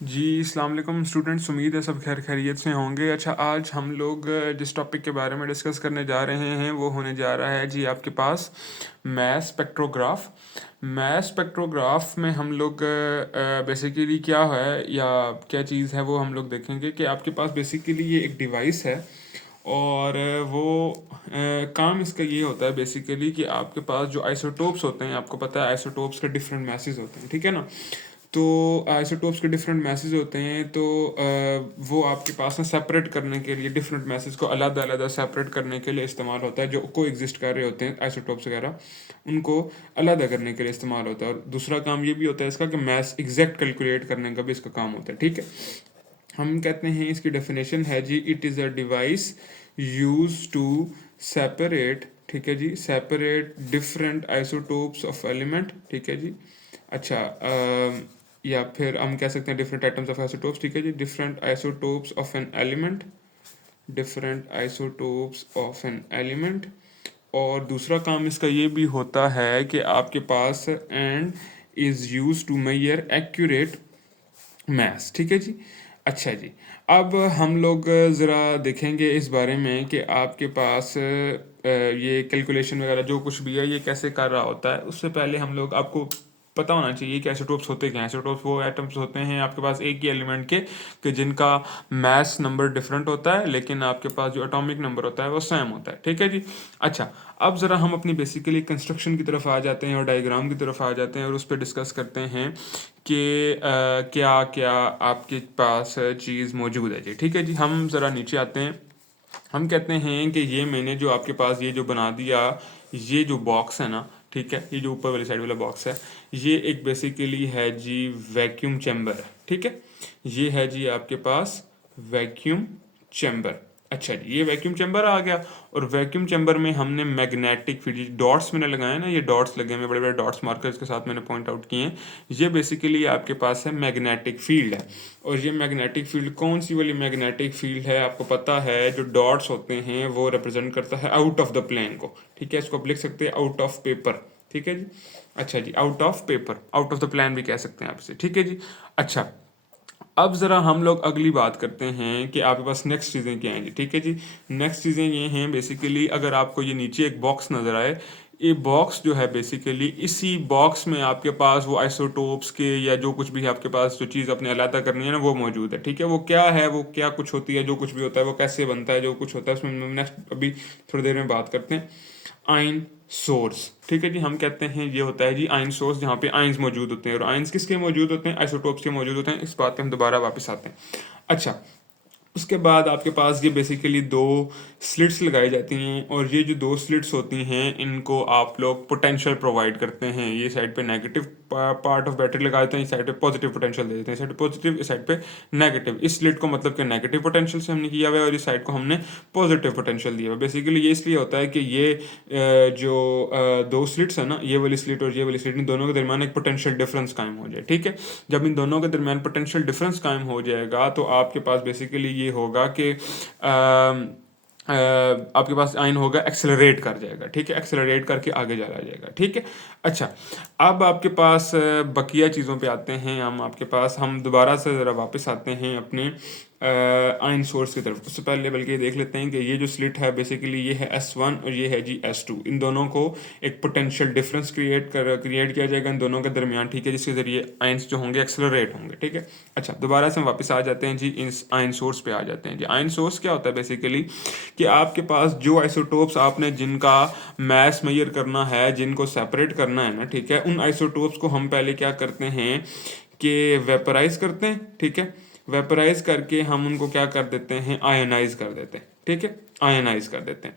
जी, अस्सलाम वालेकुम स्टूडेंट्स। उम्मीद है सब खैर खैरियत से होंगे। अच्छा, आज हम लोग जिस टॉपिक के बारे में डिस्कस करने जा रहे हैं वो होने जा रहा है जी आपके पास मैस स्पेक्ट्रोग्राफ। मैस स्पेक्ट्रोग्राफ में हम लोग बेसिकली क्या है या क्या चीज़ है वो हम लोग देखेंगे कि आपके पास बेसिकली ये एक डिवाइस है और काम इसका ये होता है बेसिकली कि आपके पास जो आइसोटोप्स होते हैं, आपको पता है आइसोटोप्स के डिफरेंट मैसेज होते हैं, ठीक है ना। तो आइसोटोप्स के डिफरेंट मैसेज होते हैं, तो वो आपके पास ना सेपरेट करने के लिए, डिफरेंट मैसेज को अलग अलग सेपरेट करने के लिए इस्तेमाल होता है। जो को एग्जिस्ट कर रहे होते हैं आइसोटोप्स वगैरह, उनको अलग करने के लिए इस्तेमाल होता है। और दूसरा काम ये भी होता है इसका कि मैस एग्जैक्ट कैलकुलेट करने का भी इसका काम होता है, ठीक है। हम कहते हैं, इसकी डेफिनेशन है जी, it is a device use to separate, ठीक है जी, separate different isotopes of element, ठीक है जी। अच्छा, या फिर हम कह सकते हैं डिफरेंट आइटम्स ऑफ आइसोटोप्स, ठीक है जी, different isotopes of an element, different isotopes of an element. और दूसरा काम इसका ये भी होता है कि आपके पास and is use to measure accurate maths, ठीक है जी। अच्छा जी, अब हम लोग ज़रा देखेंगे इस बारे में कि आपके पास ये कैलकुलेशन वगैरह जो कुछ भी है ये कैसे कर रहा होता है। उससे पहले हम लोग, आपको पता होना चाहिए कि आइसोटोप्स होते क्या हैं। आइसोटोप्स वो एटम्स होते हैं आपके पास एक ही एलिमेंट के कि जिनका मास नंबर डिफरेंट होता है, लेकिन आपके पास जो एटॉमिक नंबर होता है वो सेम होता है, ठीक है जी। अच्छा, अब ज़रा हम अपनी बेसिकली कंस्ट्रक्शन की तरफ आ जाते हैं और डायग्राम की तरफ आ जाते हैं और उस पर डिस्कस करते हैं कि क्या क्या आपके पास चीज़ मौजूद है जी, ठीक है जी। हम ज़रा नीचे आते हैं। हम कहते हैं कि ये मैंने जो आपके पास ये जो बना दिया, ये जो बॉक्स है ना, ठीक है, ये जो ऊपर वाली साइड वाला बॉक्स है, ये एक बेसिकली है जी वैक्यूम चैम्बर, ठीक है। ये है जी आपके पास वैक्यूम चैम्बर। अच्छा जी, ये वैक्यूम चैम्बर आ गया। और वैक्यूम चैम्बर में हमने मैग्नेटिक फील्ड, डॉट्स मैंने लगाए ना, ये डॉट्स लगे हुए बड़े बड़े डॉट्स मार्कर्स के साथ मैंने पॉइंट आउट किए हैं। ये बेसिकली आपके पास है मैग्नेटिक फील्ड है। और ये मैग्नेटिक फील्ड कौन सी वाली मैग्नेटिक फील्ड है आपको पता है। जो डॉट्स होते हैं वो रिप्रेजेंट करता है आउट ऑफ द प्लेन को, ठीक है। इसको आप लिख सकते हैं आउट ऑफ पेपर, ठीक है जी। अच्छा जी, out of paper, out of the plan भी कह सकते हैं आप इसे, ठीक है जी। अच्छा, अब ज़रा हम लोग अगली बात करते हैं कि आपके पास नेक्स्ट चीज़ें क्या हैं जी, ठीक है जी। नेक्स्ट चीज़ें ये हैं बेसिकली, अगर आपको ये नीचे एक बॉक्स नज़र आए, ये बॉक्स जो है बेसिकली, इसी बॉक्स में आपके पास वो आइसोटोप्स के या जो कुछ भी है आपके पास जो चीज़ अपने अलग करनी है ना वो मौजूद है, ठीक है। वो क्या है, वो क्या कुछ होती है, जो कुछ भी होता है वो कैसे बनता है, जो कुछ होता है उसमें नेक्स्ट अभी थोड़ी देर में बात करते हैं। आइन सोर्स, ठीक है जी। हम कहते हैं ये होता है जी आइन सोर्स, जहाँ पे आइंस मौजूद होते हैं। और आइंस किसके मौजूद होते हैं, आइसोटोप्स के मौजूद होते हैं। इस बात पे हम दोबारा वापस आते हैं। अच्छा, उसके बाद आपके पास ये बेसिकली दो स्लिट्स लगाई जाती हैं और ये जो दो स्लिट्स होती हैं इनको आप लोग पोटेंशियल प्रोवाइड करते हैं। ये साइड पे नेगेटिव पार्ट ऑफ बैटरी लगा देते हैं, इस साइड पे पॉजिटिव पोटेंशियल दे देते हैं। साइड पे पॉजिटिव, इस साइड पे नेगेटिव। इस स्लिट को मतलब कि नेगेटिव पोटेंशियल से हमने किया हुआ है और इस साइड को हमने पॉजिटिव पोटेंशियल दिया हुआ है। बेसिकली ये इसलिए होता है कि ये जो दो स्लिट्स है ना, ये वाली स्लिट और ये वाली स्लिट, इन दोनों के दरमियान एक पोटेंशियल डिफरेंस कायम हो जाए, ठीक है। जब इन दोनों के दरमियान पोटेंशियल डिफरेंस कायम हो जाएगा तो आपके पास बेसिकली ये होगा कि आपके पास आइन होगा, एक्सेलरेट कर जाएगा, ठीक है। एक्सेलरेट करके आगे चला जाएगा, ठीक है। अच्छा, अब आपके पास बकिया चीज़ों पे आते हैं हम। आपके पास हम दोबारा से ज़रा वापस आते हैं अपने आइन सोर्स की तरफ। उससे पहले बल्कि ये देख लेते हैं कि ये जो स्लिट है बेसिकली ये है S1 और ये है जी S2। इन दोनों को एक पोटेंशियल डिफरेंस क्रिएट किया जाएगा इन दोनों के दरमियान, ठीक है, जिसके ज़रिए आइंस जो होंगे एक्सेलरेट होंगे, ठीक है। अच्छा, दोबारा से हम वापस आ जाते हैं जी, इस आइन सोर्स पे आ जाते हैं जी। आइन सोर्स क्या होता है बेसिकली कि आपके पास जो आइसोटोप्स आपने जिनका मैस मेजर करना है, जिनको सेपरेट करना है ना, ठीक है, उन आइसोटोप्स को हम पहले क्या करते हैं कि वेपराइज करते हैं, ठीक है। वेपराइज करके हम उनको क्या कर देते हैं, आयोनाइज कर देते हैं, ठीक है, आयोनाइज कर देते हैं।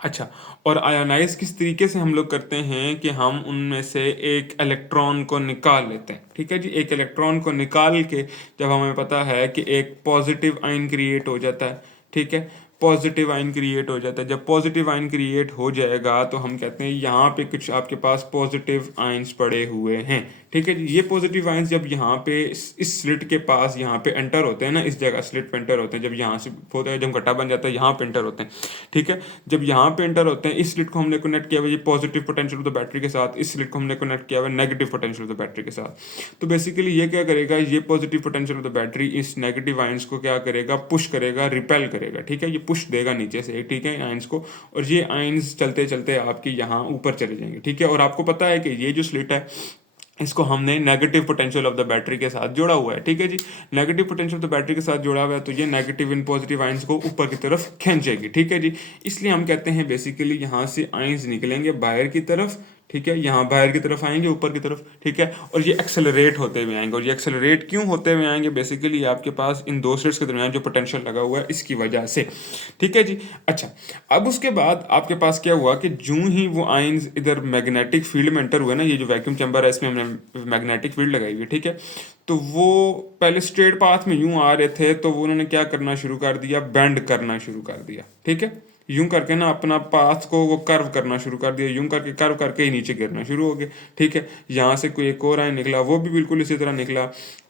अच्छा, और आयोनाइज किस तरीके से हम लोग करते हैं कि हम उनमें से एक इलेक्ट्रॉन को निकाल लेते हैं, ठीक है जी। एक इलेक्ट्रॉन को निकाल के जब हमें पता है कि एक पॉजिटिव आयन क्रिएट हो जाता है, ठीक है, पॉजिटिव आयन क्रिएट हो जाता है। जब पॉजिटिव आयन क्रिएट हो जाएगा तो हम कहते हैं यहाँ पे कुछ आपके पास पॉजिटिव आयन्स पड़े हुए हैं, ठीक है जी। ये पॉजिटिव आयंस जब यहाँ पे इस स्लिट के पास यहाँ पे एंटर होते हैं ना, इस जगह स्लिट पे एंटर होते हैं, जब यहाँ से होता है, जब गड्ढा बन जाता है यहाँ पे एंटर होते हैं, ठीक है। जब यहाँ पे एंटर होते हैं, इस स्लिट को हमने कनेक्ट किया हुआ ये positive potential of the battery के साथ, इस स्लिट को हमने कनेक्ट किया हुआ negative potential of the battery के साथ। तो बेसिकली ये क्या करेगा, ये positive potential of the battery इस नेगेटिव आयंस को क्या करेगा, पुश करेगा, रिपेल करेगा, ठीक है। ये पुश देगा नीचे से, ठीक है, आयंस को, और ये आयंस चलते चलते आपके यहाँ ऊपर चले जाएंगे, ठीक है। और आपको पता है कि ये जो स्लिट है इसको हमने negative potential of the battery के साथ जोड़ा हुआ है, ठीक है जी। Negative potential of the battery के साथ जोड़ा हुआ है, तो ये नेगेटिव इन पॉजिटिव आयंस को ऊपर की तरफ खींचेगी, ठीक है जी। इसलिए हम कहते हैं बेसिकली यहाँ से आयंस निकलेंगे बाहर की तरफ, ठीक है, यहाँ बाहर की तरफ आएंगे ऊपर की तरफ, ठीक है, और ये एक्सेलरेट होते हुए आएंगे। और ये एक्सेलरेट क्यों होते हुए आएंगे, बेसिकली आपके पास इन दो स्लिट्स के दरमियान जो पोटेंशियल लगा हुआ है इसकी वजह से, ठीक है जी। अच्छा, अब उसके बाद आपके पास क्या हुआ कि जूं ही वो आयंस इधर मैग्नेटिक फील्ड में एंटर हुए ना, ये जो वैक्यूम चैम्बर है इसमें हमने मैग्नेटिक फील्ड लगाई हुई है, ठीक है। तो वो पहले स्ट्रेट पाथ में यूं आ रहे थे, तो वो उन्होंने क्या करना शुरू कर दिया, बेंड करना शुरू कर दिया, ठीक है। यूं करके ना अपना पाथ को वो कर्व करना शुरू कर दिया, यूं करके कर्व करके ही नीचे गिरना शुरू हो गए, ठीक है। यहाँ से कोई एक और आयन निकला, वो भी बिल्कुल इसी तरह निकला,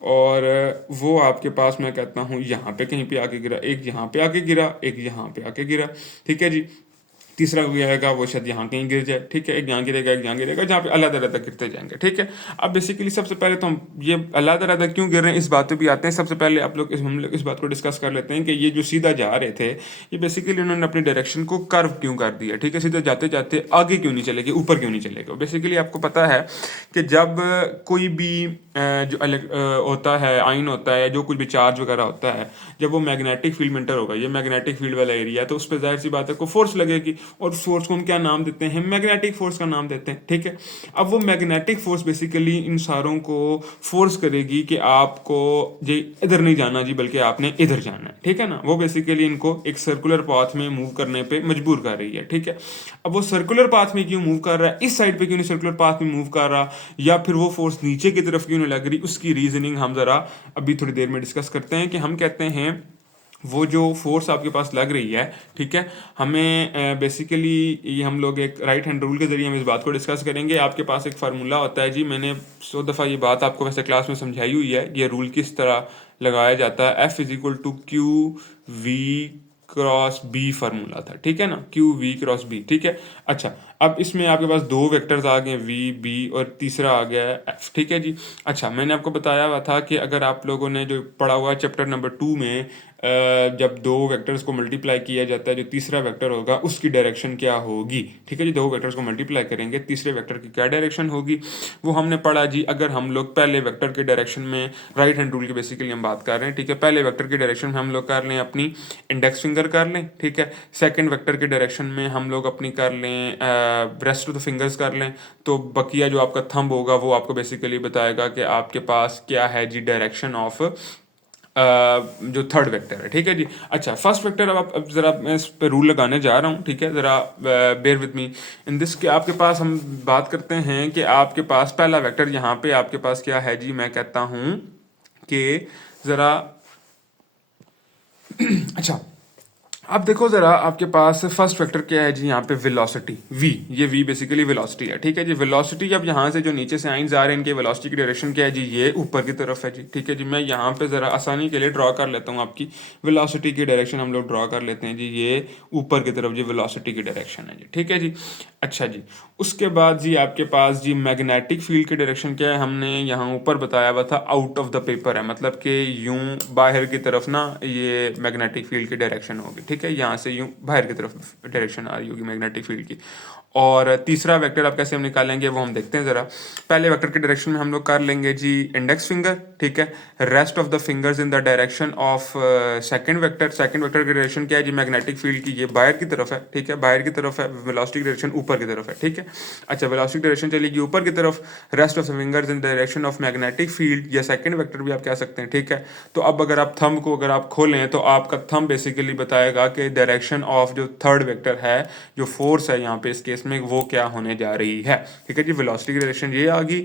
और वो आपके पास मैं कहता हूँ यहाँ पे कहीं पे आके गिरा, एक यहाँ पे आके गिरा, एक यहाँ पे आके गिरा, ठीक है जी। तीसरा कोई आएगा वो शायद यहाँ कहीं गिर जाए, ठीक है, एक यहाँ गिरेगा, एक यहाँ गिरेगा, जहाँ पे अलग अलग गिरते जाएंगे, ठीक है। अब बेसिकली सबसे पहले तो हम ये अलग अलग क्यों गिर रहे हैं इस बात पे भी आते हैं। सबसे पहले हम लोग इस बात को डिस्कस कर लेते हैं कि ये जो सीधा जा रहे थे, ये बेसिकली उन्होंने अपनी डायरेक्शन को कर्व क्यों कर दिया, ठीक है। सीधा जाते जाते आगे क्यों नहीं चले गए, ऊपर क्यों नहीं चले गए। बेसिकली आपको पता है कि जब कोई भी जो होता है, आयन होता है, जो कुछ भी चार्ज वगैरह होता है, जब वो मैग्नेटिक फील्ड में एंटर होगा, ये मैग्नेटिक फील्ड वाला एरिया है, तो उस पर जाहिर सी बात है को फोर्स लगेगी, और फोर्स को हम क्या नाम देते हैं, मैग्नेटिक फोर्स का नाम देते हैं, ठीक है। अब वो मैग्नेटिक फोर्स बेसिकली इन सारों को फोर्स करेगी कि आपको जी इधर नहीं जाना जी, बल्कि आपने इधर जाना है, ठीक है ना। वो बेसिकली इनको एक सर्कुलर पाथ में मूव करने पे मजबूर कर रही है, ठीक है। अब वो सर्कुलर पाथ में क्यों मूव कर रहा है, इस साइड पे क्यों नहीं सर्कुलर पाथ में मूव कर रहा, या फिर वो फोर्स नीचे की तरफ क्यों नहीं लग रही, उसकी रीजनिंग हम जरा अभी थोड़ी देर में डिस्कस करते हैं। कि हम कहते हैं वो जो फोर्स आपके पास लग रही है, ठीक है, हमें बेसिकली ये हम लोग एक राइट हैंड रूल के जरिए हम इस बात को डिस्कस करेंगे। आपके पास एक फार्मूला होता है जी, मैंने 100 दफ़ा ये बात आपको वैसे क्लास में समझाई हुई है, ये रूल किस तरह लगाया जाता है। F = QV cross B formula था, ठीक है ना, QV क्रॉस बी, ठीक है। अच्छा, अब इसमें आपके पास दो वेक्टर्स आ गए V B, और तीसरा आ गया F, ठीक है जी। अच्छा, मैंने आपको बताया हुआ था कि अगर आप लोगों ने जो पढ़ा हुआ है चैप्टर नंबर 2 में, जब दो वेक्टर्स को मल्टीप्लाई किया जाता है, जो तीसरा वेक्टर होगा उसकी डायरेक्शन क्या होगी, ठीक है जी। दो वेक्टर्स को मल्टीप्लाई करेंगे, तीसरे वेक्टर की क्या डायरेक्शन होगी वो हमने पढ़ा जी। अगर हम लोग पहले वेक्टर के डायरेक्शन में, राइट हैंड रूल की बेसिकली हम बात कर रहे हैं, ठीक है, पहले वेक्टर की डायरेक्शन में हम लोग कर लें अपनी इंडेक्स फिंगर कर लें, ठीक है। सेकंड वेक्टर के डायरेक्शन में हम लोग अपनी कर लें रेस्ट ऑफ द फिंगर्स कर लें, तो बकिया जो आपका थंब होगा वो आपको बेसिकली बताएगा कि आपके पास क्या है जी डायरेक्शन ऑफ जो थर्ड वेक्टर है, ठीक है जी। अच्छा, फर्स्ट वेक्टर अब जरा मैं इस पे रूल लगाने जा रहा हूँ, ठीक है, जरा bear with me in this. के आपके पास हम बात करते हैं कि आपके पास पहला वेक्टर यहाँ पे आपके पास क्या है जी, मैं कहता हूँ कि जरा अच्छा, अब देखो जरा आपके पास फर्स्ट वेक्टर क्या है जी, यहाँ पे वेलोसिटी v, ये v बेसिकली वेलोसिटी है, ठीक है जी। वेलोसिटी अब यहाँ से जो नीचे से आइंस आ रहे हैं इनके वेलोसिटी की डायरेक्शन क्या है जी, ये ऊपर की तरफ है जी, ठीक है जी। मैं यहाँ पे जरा आसानी के लिए ड्रॉ कर लेता हूँ, आपकी वेलोसिटी की डायरेक्शन हम लोग ड्रॉ कर लेते हैं जी, ये ऊपर की तरफ जी वेलोसिटी की डायरेक्शन है जी, ठीक है जी। अच्छा जी, उसके बाद जी आपके पास जी मैग्नेटिक फील्ड की डायरेक्शन क्या है, हमने यहाँ ऊपर बताया हुआ था आउट ऑफ द पेपर है, मतलब कि यूं बाहर की तरफ ना ये मैग्नेटिक फील्ड की डायरेक्शन होगी, ठीक है, यहाँ से यूं बाहर की तरफ डायरेक्शन आ रही होगी मैग्नेटिक फील्ड की। और तीसरा वेक्टर आप कैसे हम निकालेंगे वो हम देखते हैं जरा। पहले वेक्टर के डायरेक्शन में हम लोग कर लेंगे जी इंडेक्स फिंगर, ठीक है, rest of the fingers in the direction of second vector. Second vector की डायरेक्शन क्या है जी, मैग्नेटिक फील्ड की, ये बाहर की तरफ है, ठीक है, बाहर की तरफ है, वेलोसिटी डायरेक्शन ऊपर की तरफ है, ठीक है। अच्छा, वेलोसिटी डायरेक्शन चलेगी ऊपर की तरफ, rest of the fingers in direction of magnetic field, या सेकंड वेक्टर भी आप कह सकते हैं, ठीक है। तो अब अगर आप थंब को अगर आप खोलें तो आपका थंब बेसिकली बताएगा कि डायरेक्शन ऑफ जो थर्ड वेक्टर है, जो फोर्स है यहाँ पे इस केस केस में वो क्या होने जा रही है। ठीक है जी, वेलोसिटी की डायरेक्शन ये आ गई,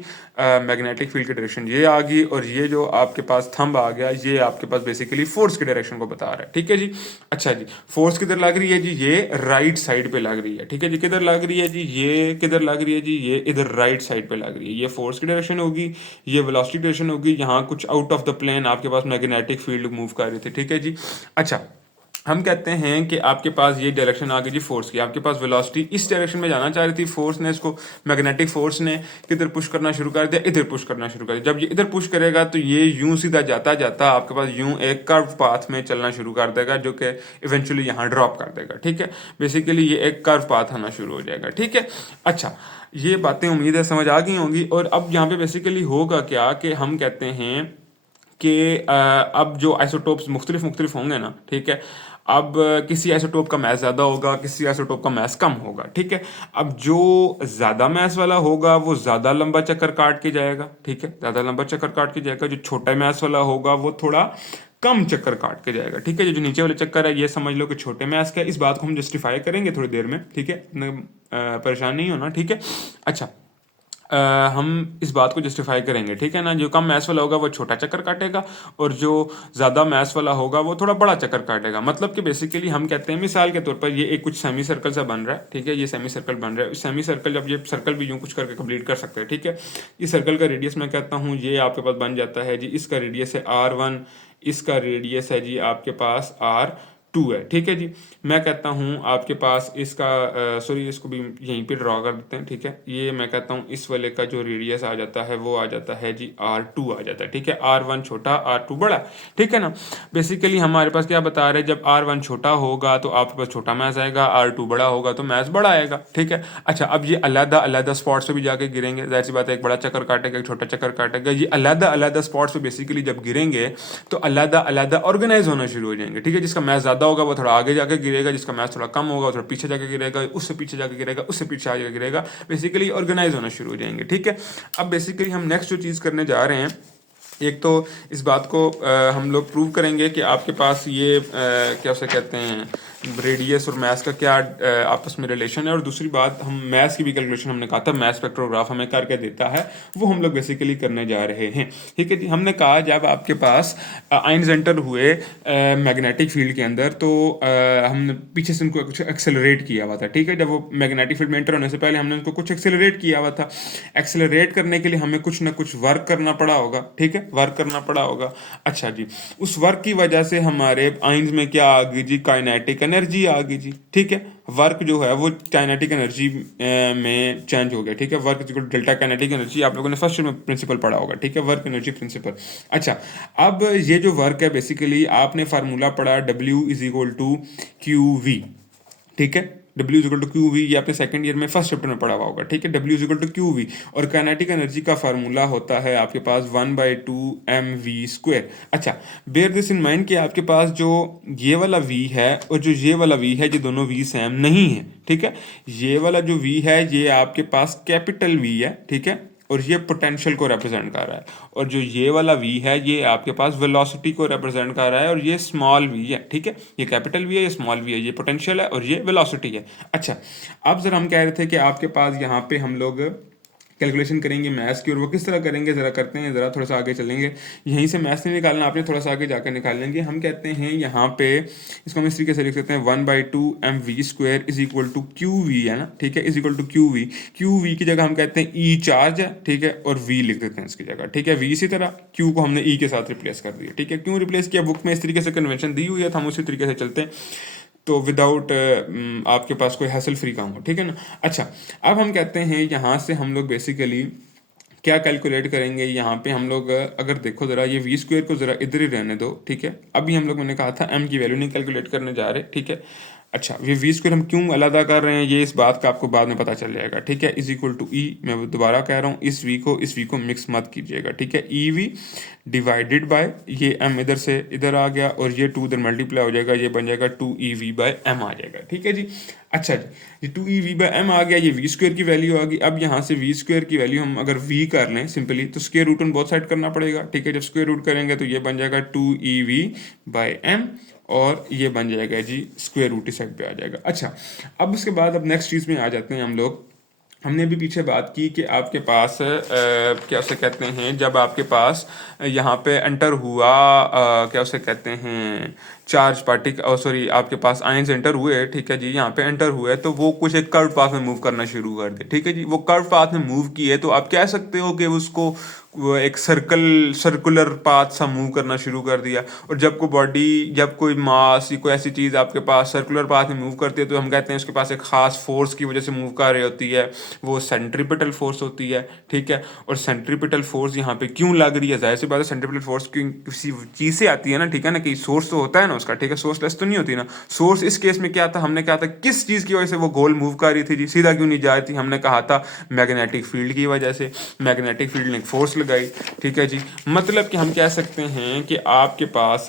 मैग्नेटिक फील्ड की डायरेक्शन ये आ गई, और ये जो आपके पास थंब आ गया ये आपके पास बेसिकली फोर्स की डायरेक्शन को बता रहा है। ठीक है जी, अच्छा जी, फोर्स किधर लग रही है जी, ये राइट साइड पे लग रही है। ठीक है जी, किधर लग रही है जी, ये किधर लग रही है जी, ये इधर राइट साइड पे लग रही है। ये फोर्स की डायरेक्शन होगी, ये वेलोसिटी डायरेक्शन होगी, यहाँ कुछ आउट ऑफ द प्लेन आपके पास मैग्नेटिक फील्ड मूव कर रही थी। ठीक है जी, अच्छा हम कहते हैं कि आपके पास ये डायरेक्शन आ गई जी फोर्स की, आपके पास वेलोसिटी इस डायरेक्शन में जाना चाह रही थी, फोर्स ने इसको, मैग्नेटिक फोर्स ने किधर पुश करना शुरू कर दिया, इधर पुश करना शुरू कर दिया। जब ये इधर पुश करेगा तो ये यूं सीधा जाता जाता आपके पास यूं एक कर्व पाथ में चलना शुरू कर देगा, जो कि इवेंचुअली यहाँ ड्रॉप कर देगा। ठीक है, बेसिकली ये एक कर्व पाथ आना शुरू हो जाएगा। ठीक है, अच्छा ये बातें उम्मीद है समझ आ गई होंगी। और अब यहाँ पे बेसिकली होगा क्या कि हम कहते हैं कि अब जो आइसोटोप्स मुख्तलिफ होंगे ना, ठीक है, अब किसी आइसोटोप का मैस ज़्यादा होगा, किसी आइसोटोप का मैस कम होगा। ठीक है, अब जो ज़्यादा मैस वाला होगा वो ज़्यादा लंबा चक्कर काट के जाएगा। ठीक है, ज़्यादा लंबा चक्कर काट के जाएगा। जो छोटा मैस वाला होगा वो थोड़ा कम चक्कर काट के जाएगा। ठीक है, जो नीचे वाले चक्कर है ये समझ लो कि छोटे मैस का। इस बात को हम जस्टिफाई करेंगे थोड़ी देर में। ठीक है, परेशान नहीं होना। ठीक है, अच्छा हम इस बात को जस्टिफाई करेंगे। ठीक है ना, जो कम मैस वाला होगा वो छोटा चक्कर काटेगा, और जो ज़्यादा मैस वाला होगा वो थोड़ा बड़ा चक्कर काटेगा। मतलब कि बेसिकली हम कहते हैं, मिसाल के तौर पर ये एक कुछ सेमी सर्कल सा बन रहा है। ठीक है, ये सेमी सर्कल बन रहा है। सेमी सर्कल, जब ये सर्कल भी यूँ कुछ करके कंप्लीट कर सकते हैं। ठीक है, इस सर्कल का रेडियस मैं कहता हूँ ये आपके पास बन जाता है जी, इसका रेडियस है R1, इसका रेडियस है जी आपके पास R2 है। ठीक है जी, मैं कहता हूँ आपके पास इसका सॉरी इसको भी यहीं पे ड्रॉ कर देते हैं। ठीक है, ये मैं कहता हूँ इस वाले का जो रेडियस आ जाता है वो आ जाता है जी R2 आ जाता है। ठीक है, R1 छोटा R2 बड़ा। ठीक है ना, बेसिकली हमारे पास क्या बता रहे हैं, जब R1 छोटा होगा तो आपके पास छोटा मैस आएगा, R2 बड़ा होगा तो मैस बड़ा आएगा। ठीक है, अच्छा अब ये अलग अलग स्पॉट्स पे भी जाके गिरेंगे, जाहिर सी बात है, एक बड़ा चक्कर काटेगा, एक छोटा चक्कर काटेगा। ये अलग अलग स्पॉट्स पे बेसिकली जब गिरेंगे तो अलग अलग ऑर्गेनाइज होना शुरू हो जाएंगे। ठीक है, जिसका मैस ज़्यादा होगा वो थोड़ा आगे जाके गिरेगा, जिसका मैस थोड़ा कम होगा थोड़ा पीछे जाके गिरेगा, उससे पीछे जाके गिरेगा, उससे पीछे आगे गिरेगा, बेसिकली ऑर्गेनाइज होना शुरू हो जाएंगे। ठीक है, अब बेसिकली हम नेक्स्ट जो चीज़ करने जा रहे हैं, एक तो इस बात को हम लोग प्रूव करेंगे कि आपके पास ये क्या उसे कहते हैं, रेडियस और मैस का क्या आपस में रिलेशन है। और दूसरी बात, हम मैस की भी कैलकुलेशन हमने कहा था, मैस स्पेक्ट्रोग्राफ हमें करके देता है, वो हम लोग बेसिकली करने जा रहे हैं। ठीक है जी, हमने कहा जब आपके पास आयन्स एंटर हुए मैग्नेटिक फील्ड के अंदर तो हमने पीछे से उनको कुछ एक्सेलरेट किया हुआ था। ठीक है, जब वो मैग्नेटिक फील्ड में एंटर होने से पहले हमने उनको कुछ एक्सेलरेट किया हुआ था। एक्सेलरेट करने के लिए हमें कुछ ना कुछ वर्क करना पड़ा होगा। ठीक है, वर्क करना पड़ा होगा। अच्छा जी, उस वर्क की वजह से हमारे आयन्स में क्या आ गई जी, काइनेटिक एनर्जी आ गई जी। ठीक है, वर्क जो है वो काइनेटिक एनर्जी में चेंज हो गया। ठीक है, work is equal to delta kinetic energy, आप लोगों ने फर्स्ट में प्रिंसिपल पढ़ा होगा। ठीक है, वर्क एनर्जी प्रिंसिपल। अच्छा, अब ये जो वर्क है बेसिकली आपने फार्मूला पढ़ा W is equal to QV। ठीक है, W is equal to QV, ये आपने सेकंड ईयर में फर्स्ट चैप्टर में पढ़ा हुआ होगा। ठीक है, W is equal to QV, और काइनेटिक एनर्जी का फार्मूला होता है आपके पास 1/2mv²। अच्छा, बेयर दिस इन माइंड कि आपके पास जो ये वाला V है और जो ये वाला V है, ये दोनों V सेम नहीं है। ठीक है, ये वाला जो V है ये आपके पास कैपिटल V है। ठीक है, और ये पोटेंशियल को रिप्रेजेंट कर रहा है, और जो ये वाला V है ये आपके पास वेलोसिटी को रिप्रेजेंट कर रहा है, और ये स्मॉल v है। ठीक है, ये कैपिटल V है, ये स्मॉल v है, ये पोटेंशियल है और ये वेलोसिटी है। अच्छा, अब जरा हम कह रहे थे कि आपके पास यहाँ पे हम लोग कैलकुलेशन करेंगे मैथ्स की, और वो किस तरह करेंगे ज़रा करते हैं, ज़रा थोड़ा सा आगे चलेंगे। यहीं से मैथ्स नहीं निकालना आपने, थोड़ा सा आगे जाकर निकाल लेंगे। हम कहते हैं यहाँ पे इसको हम इस तरीके से लिख सकते हैं 1/2mv² is equal to QV है ना। ठीक है, इज इक्वल टू QV की जगह हम कहते हैं E चार्ज है। ठीक है, और V लिख देते हैं इसकी जगह। ठीक है, V इसी तरह, Q को हमने E के साथ रिप्लेस कर दिया। ठीक है, क्यों रिप्लेस किया, बुक में इस तरीके से कन्वेंशन दी हुई है तो हम उसी तरीके से चलते हैं, तो विदाउट आपके पास कोई हैसल फ्री काम हो। ठीक है ना। अच्छा, अब हम कहते हैं यहाँ से हम लोग बेसिकली क्या कैलकुलेट करेंगे, यहाँ पे हम लोग अगर देखो ज़रा ये V² को ज़रा इधर ही रहने दो। ठीक है, अभी हम लोग, मैंने कहा था M की वैल्यू नहीं कैलकुलेट करने जा रहे। ठीक है, अच्छा, ये V² हम क्यों अलग कर रहे हैं ये इस बात का आपको बाद में पता चल जाएगा। ठीक है, इज इक्वल टू E, मैं दोबारा कह रहा हूँ, इस V को मिक्स मत कीजिएगा। ठीक है, EV डिवाइडेड बाय ये M इधर से इधर आ गया, और ये 2 इधर मल्टीप्लाई हो जाएगा, ये बन जाएगा 2EV/m आ जाएगा। ठीक है जी। अच्छा जी, ये 2EV/m आ गया, ये V² की वैल्यू आ गई। अब यहाँ से V² की वैल्यू हम अगर V कर लें सिंपली, तो square root on both side करना पड़ेगा। ठीक है, जब स्क्वायर रूट करेंगे तो ये बन जाएगा 2EV/m और ये बन जाएगा जी स्क्वायर रूट इस साइड पे आ जाएगा। अच्छा, अब उसके बाद अब नेक्स्ट चीज़ में आ जाते हैं हम लोग। हमने अभी पीछे बात की कि आपके पास क्या उसे कहते हैं, जब आपके पास यहाँ पे एंटर हुआ क्या उसे कहते हैं चार्ज पार्टिकल, सॉरी आपके पास आयंस एंटर हुए, ठीक है जी, यहाँ पे एंटर हुए तो वो कुछ एक कर्व पाथ में मूव करना शुरू कर दे, ठीक है जी। वो कर्व पाथ में मूव किए तो आप कह सकते हो कि उसको वो एक सर्कुलर पाथ सा मूव करना शुरू कर दिया। और जब कोई बॉडी, जब कोई मास या कोई ऐसी चीज़ आपके पास सर्कुलर पाथ में मूव करती है तो हम कहते हैं उसके पास एक खास फोर्स की वजह से मूव कर रही होती है, वो सेंट्रीपिटल फोर्स होती है, ठीक है। और सेंट्रीपिटल फोर्स यहाँ पे क्यों लग रही है, जाहिर सी बात है सेंट्रीपिटल फोर्स क्यों किसी चीज़ से आती है ना, ठीक है ना, कि सोर्स तो होता है ना उसका, ठीक है, सोर्स लेस तो नहीं होती ना। सोर्स इस केस में क्या था, हमने कहा था किस चीज़ की वजह से वो गोल मूव कर रही थी जी, सीधा क्यों नहीं जा रही थी, हमने कहा था मैग्नेटिक फील्ड की वजह से। मैग्नेटिक फील्ड ने फोर्स लगाई, ठीक है जी। मतलब कि हम कह सकते हैं कि आपके पास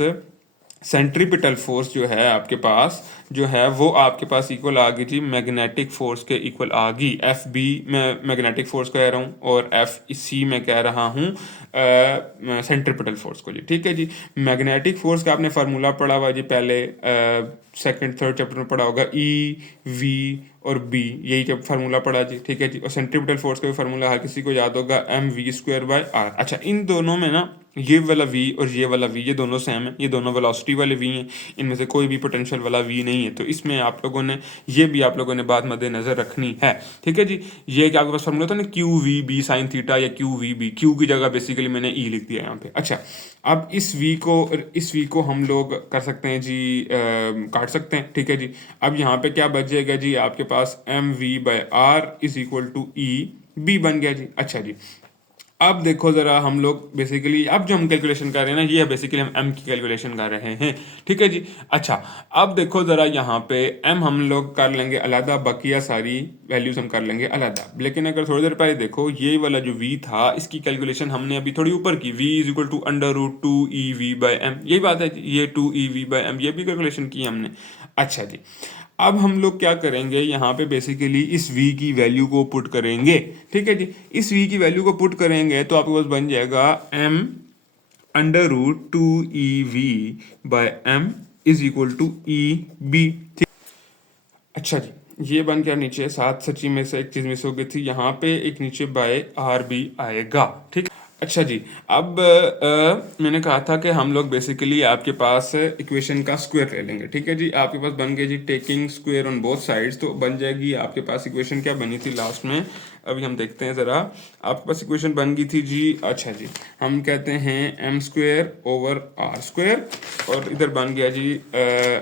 सेंट्रीपिटल फोर्स जो है आपके पास जो है वो आपके पास इक्वल आ गई जी मैग्नेटिक फोर्स के इक्वल आ गई। एफ बी मैं मैग्नेटिक फोर्स कह रहा हूँ और एफ सी मैं कह रहा हूँ सेंट्रीपिटल फोर्स को जी, ठीक है जी। मैग्नेटिक फोर्स का आपने फार्मूला पढ़ा हुआ जी पहले, सेकंड थर्ड चैप्टर में पढ़ा होगा, ई वी और बी, यही जब फार्मूला पढ़ा जी, ठीक है जी। और सेंट्रीपिटल फोर्स का भी फार्मूला हर किसी को याद होगा, M V square by R. अच्छा, इन दोनों में ना ये वाला v और ये वाला v ये दोनों सेम है, ये दोनों वेलोसिटी वाले v हैं, इनमें से कोई भी पोटेंशियल वाला v नहीं है। तो इसमें आप लोगों ने ये भी आप लोगों ने बात मद्देनजर रखनी है, ठीक है जी। ये कि आपके पास फॉर्मूला था ना Q V B sine theta या क्यू वी बी, क्यू की जगह बेसिकली मैंने ई लिख दिया यहाँ पे। अच्छा, अब इस v को हम लोग कर सकते हैं जी, काट सकते हैं, ठीक है जी। अब यहाँ पे क्या बच जाएगा जी, आपके पास M V by R is equal to E B बन गया जी। अच्छा जी, अब देखो ज़रा हम लोग बेसिकली अब जो हम कैलकुलेशन कर रहे हैं ना, ये बेसिकली हम m की कैलकुलेशन कर रहे हैं, ठीक है जी। अच्छा, अब देखो ज़रा यहाँ पे m हम लोग कर लेंगे अलग, बकिया सारी वैल्यूज हम कर लेंगे अलग। लेकिन अगर थोड़ी देर पहले देखो, ये वाला जो v था इसकी कैलकुलेशन हमने अभी थोड़ी ऊपर की, v is equal to under root two E V by M, यही बात है, ये two E V by M, ये भी कैलकुलेशन की हमने। अच्छा जी, अब हम लोग क्या करेंगे, यहाँ पे बेसिकली इस v की वैल्यू को पुट करेंगे, ठीक है जी। इस v की वैल्यू को पुट करेंगे तो आपके पास बन जाएगा m under root two E V by M is equal to E B, ठीक। अच्छा जी, ये बन गया नीचे, सात सची में से एक चीज मिस हो गई थी, यहाँ पे एक नीचे बाय आर बी आएगा, ठीक। अच्छा जी, अब मैंने कहा था कि हम लोग बेसिकली आपके पास इक्वेशन का स्क्वायर ले लेंगे, ठीक है जी। आपके पास बन गया जी taking square on both sides, तो बन जाएगी आपके पास इक्वेशन क्या बनी थी लास्ट में, अभी हम देखते हैं ज़रा। आपके पास इक्वेशन बन गई थी जी, अच्छा जी, हम कहते हैं M square over R square, और इधर बन गया जी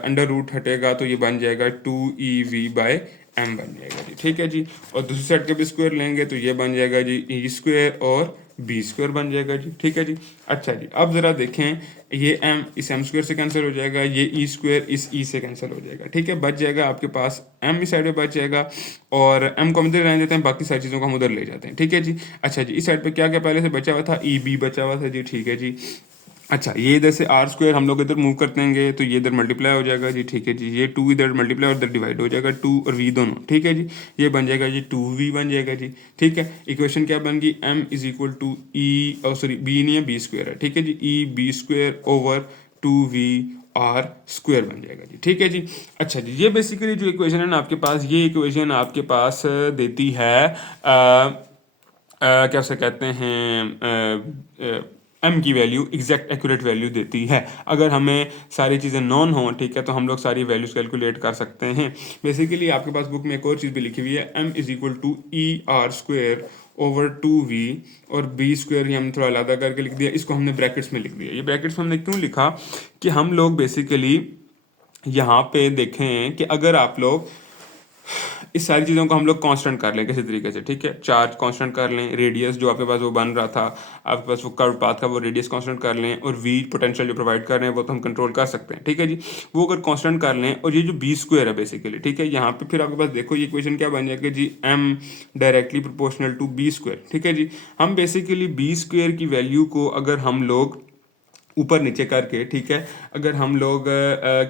अंडर रूट हटेगा तो ये बन जाएगा two E V by M बन जाएगा जी, ठीक है जी। और दूसरी साइड के भी स्क्वायर लेंगे तो ये बन जाएगा जी ई स्क्वायर और बी स्क्वायर बन जाएगा जी, ठीक है जी। अच्छा जी, अब जरा देखें, ये m इस m स्क्वायर से कैंसिल हो जाएगा, ये e स्क्वायर इस e से कैंसिल हो जाएगा, ठीक है। बच जाएगा आपके पास m इस साइड में बच जाएगा, और m को हम इधर रहने देते हैं, बाकी सारी चीज़ों को हम उधर ले जाते हैं, ठीक है जी। अच्छा जी, इस साइड पे क्या क्या पहले से बचा हुआ था, ई बी बचा हुआ था जी, ठीक है जी। अच्छा, ये इधर से आर स्क्वायर हम लोग इधर मूव कर देंगे तो ये इधर मल्टीप्लाई हो जाएगा जी, ठीक है जी। ये टू इधर मल्टीप्लाई और इधर डिवाइड हो जाएगा, टू और वी दोनों, ठीक है जी। ये बन जाएगा जी टू वी बन जाएगा जी, ठीक है। इक्वेशन क्या बन गई, M is equal to E, sorry B नहीं है बी स्क्वायर है, ठीक है जी, E B square over two V R square बन जाएगा जी, ठीक है जी। अच्छा जी, ये बेसिकली जो इक्वेशन है ना आपके पास, ये इक्वेशन आपके पास देती है क्या उसे कहते हैं एम की वैल्यू, एग्जैक्ट एक्यूरेट वैल्यू देती है। अगर हमें सारी चीज़ें नॉन हों, ठीक है, तो हम लोग सारी वैल्यूज कैलकुलेट कर सकते हैं। बेसिकली आपके पास बुक में एक और चीज़ भी लिखी हुई है, M is equal to E R square over two V, और बी स्क्वायर ही हम थोड़ा अलग करके लिख दिया, इसको हमने ब्रैकेट्स में लिख दिया। ये ब्रैकेट्स में हमने क्यों लिखा कि हम लोग बेसिकली यहाँ पे देखें कि अगर आप लोग इस सारी चीज़ों को हम लोग कांस्टेंट कर लें किसी तरीके से, ठीक है, चार्ज कांस्टेंट कर लें, रेडियस जो आपके पास वो बन रहा था आपके पास वो कर्व पाथ का वो रेडियस कांस्टेंट कर लें, और वी पोटेंशियल जो प्रोवाइड कर रहे हैं वो तो हम कंट्रोल कर सकते हैं, ठीक है जी। वो अगर कांस्टेंट कर लें, और ये जो बी स्क्वायर है बेसिकली, ठीक है, यहाँ पे फिर आपके पास देखो ये इक्वेशन क्या बन जाएगी जी, M directly proportional to B square, ठीक है जी। हम बेसिकली बी स्क्वायर की वैल्यू को अगर हम लोग ऊपर नीचे करके, ठीक है, अगर हम लोग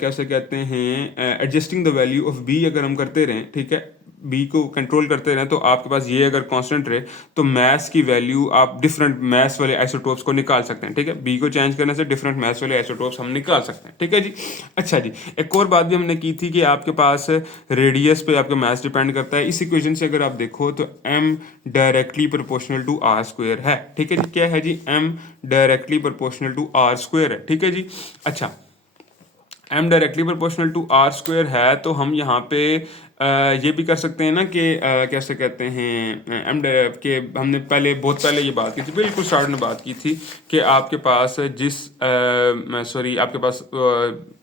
कैसे कहते हैं adjusting the value of B अगर हम करते रहें, ठीक है, बी को कंट्रोल करते रहें तो आपके पास ये अगर कांस्टेंट रहे तो मास की वैल्यू आप डिफरेंट मास वाले आइसोटोप्स को निकाल सकते हैं, ठीक है। बी को चेंज करने से डिफरेंट मास वाले आइसोटोप्स हम निकाल सकते हैं, ठीक है जी। अच्छा जी, एक और बात भी हमने की थी कि आपके पास रेडियस पे आपका मास डिपेंड करता है। इस इक्वेशन से अगर आप देखो तो m directly proportional to R square है, ठीक है जी। क्या है जी, m directly proportional to R square है, ठीक है जी। अच्छा, m directly proportional to R square है तो हम यहाँ पे ये भी कर सकते हैं ना कि कैसे कहते हैं एम के हमने बहुत पहले ये बात की थी, बिल्कुल स्टार्ट में बात की थी कि आपके पास आपके पास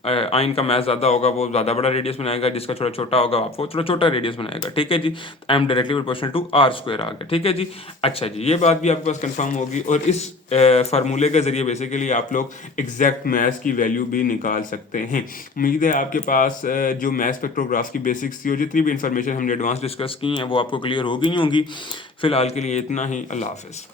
आयन का मास ज़्यादा होगा वो ज़्यादा बड़ा रेडियस बनाएगा, जिसका थोड़ा छोटा होगा वो थोड़ा छोटा रेडियस बनाएगा, ठीक है जी। तो M directly proportional to R square आ गया, ठीक है जी। अच्छा जी, ये बात भी आपके पास कंफर्म होगी और इस फार्मूले के जरिए बेसिकली आप लोग एग्जैक्ट मास की वैल्यू भी निकाल सकते हैं। उम्मीद है आपके पास जो मास स्पेक्ट्रोग्राफ की बेसिक्स थी और जितनी भी इन्फॉर्मेशन हमने एडवांस डिस्कस की हैं वो आपको क्लियर होगी नहीं होंगी। फिलहाल के लिए इतना ही, अल्लाह हाफिज़।